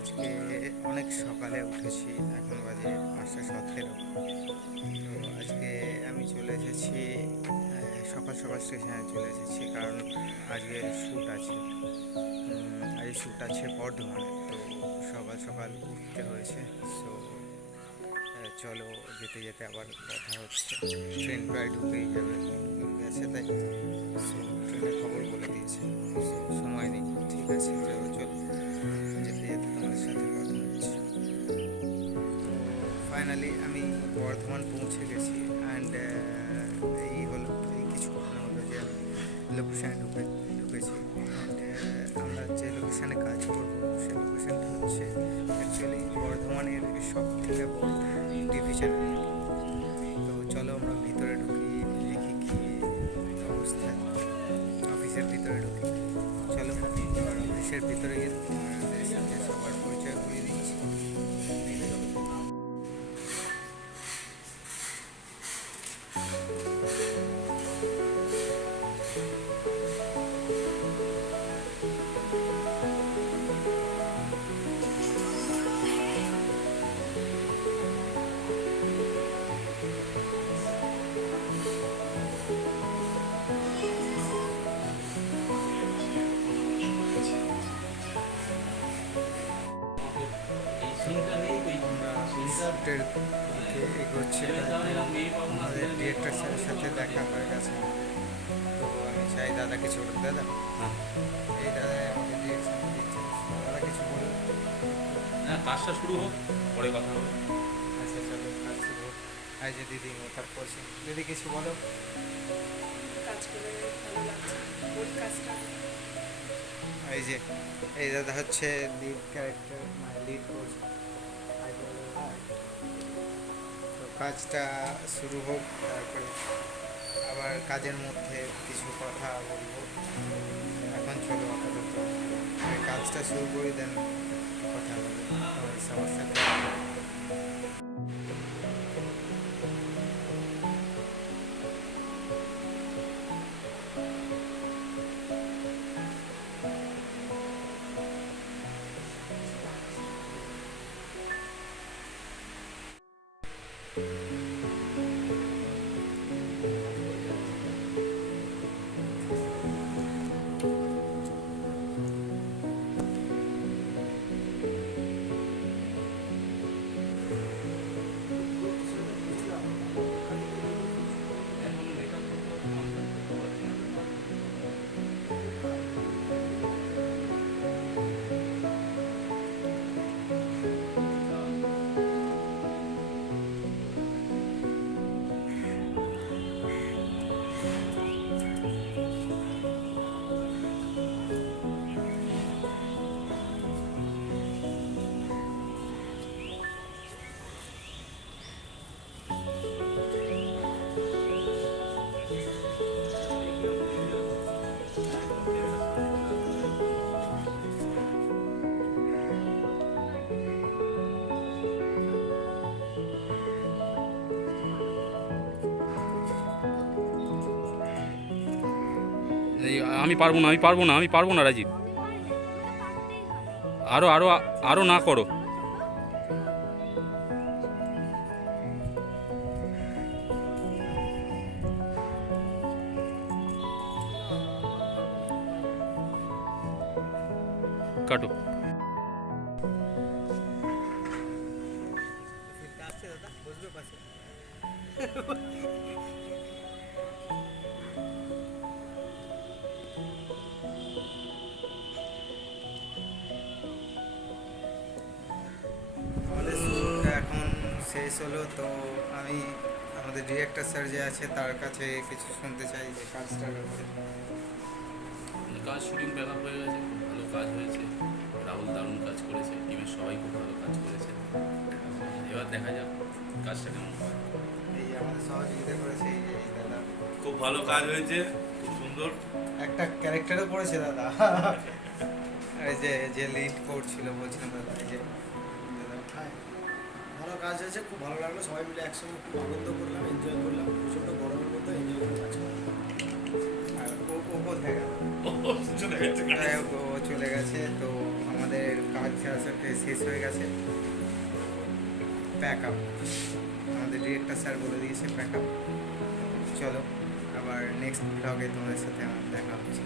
আজকে অনেক সকালে উঠেছি, এখন বাজে 5:17। তো আজকে আমি চলে এসেছি, সকাল সকাল স্টেশনে চলে এসেছি, কারণ আজকে শ্যুট আছে। আজ শ্যুট আছে বর্ধমানে, তো সকাল সকাল উঠতে হয়েছে। সো চলো, যেতে যেতে আবার কথা হচ্ছে। ট্রেন প্রায় ঢুকেই যাবে, গেছে তাই। সো ট্রেনের খবর বলে দিয়েছে, সো সময় নেই। ঠিক আছে, চলো চলো, যেতে যেতে তোমাদের সাথে কথা হচ্ছে। তো ফাইনালি আমি বর্ধমান পৌঁছে গেছি, অ্যান্ড এই হলো, এই কিছুক্ষণ হলো যে আমি লোকেশানে ঢুকেছি। অ্যান্ড আমরা যে লোকেশানে কাজ করবো সেই লোকেশানটা হচ্ছে অ্যাকচুয়ালি বর্ধমানের সব থেকে বড় ডিভিশন। তো চলো আমরা ভিতরে ঢুকি, দেখি কি অবস্থা। অফিসের ভিতরে ঢুকি, চলো এবার অফিসের ভিতরে গিয়ে তোমাদের সাথে সবার পরিচয় করিয়ে দিচ্ছি। আমরা শ্যুটের দিকে এগোচ্ছি, আমাদের ডিরেক্টর স্যারের সাথে দেখা হয়ে গেছে। তো আমি চাই দাদা কিছু বলুন। দাদা, এই দাদা আমাদের ডিরেকশন দিচ্ছে, দাদা কিছু বলুন। হ্যাঁ, কাজটা শুরু হোক, পরে কথা হবে। আচ্ছা চলো, কাজ শুরু হোক। এই যে দিদি মেকআপ করছে, দিদি কিছু বলো। কাজ করে ভালো লাগছে। ওর কাজটা এই যে এই দাদা হচ্ছে লিড ক্যারেক্টার, মানে লিড করছে। তো কাজটা শুরু হোক, তারপরে আবার কাজের মধ্যে কিছু কথা বলবো। এখন চলো আপাতত আমি কাজটা শুরু করি, দেন কথা বলবো তোমাদের সবার সাথে। আমি পারবো না রাজীব। আরো আরো আরো না করো। কাটো। আসছে দাদা, বসবে পাশে। আমাদের শ্যুটটা এখন শেষ হলো, তো আমি আমাদের ডিরেক্টর স্যার যে আছে তার কাছে কিছু শুনতে চাই যে কাজটার ব্যাপারে। কাজ শুটিং ব্যাকআপ হয়ে গেছে, খুব ভালো কাজ হয়েছে। রাহুল দারুণ কাজ করেছে, টিমের সবাই খুব ভালো কাজ করেছে। এবার দেখা যাক কাজটা কেমন হয়। এই যে আমাদের সহযোগিতা করেছে এই দাদা, খুব ভালো কাজ হয়েছে, খুব সুন্দর। একটা ক্যারেক্টারও করেছে দাদা। এই যে যে লিড করছিল বলছিলাম দাদা, এই যে দাদা। হ্যাঁ, ভালো কাজ হয়েছে, খুব ভালো লাগলো। সবাই মিলে একসঙ্গে খুব আনন্দ করলাম, এনজয় করলাম। প্রচণ্ড গরমের মধ্যে এনজয় করে কাজ করলাম। আর ও কোথায় গেল? চলে গেছে। যাই হোক, ও চলে গেছে। তো আমাদের কাজ আসলে শেষ হয়ে গেছে। প্যাক আপ, আমাদের ডিরেক্টর স্যার বলে দিয়েছে প্যাক আপ। চলো আবার নেক্সট ব্লগে তোমাদের সাথে আমার দেখা হচ্ছে।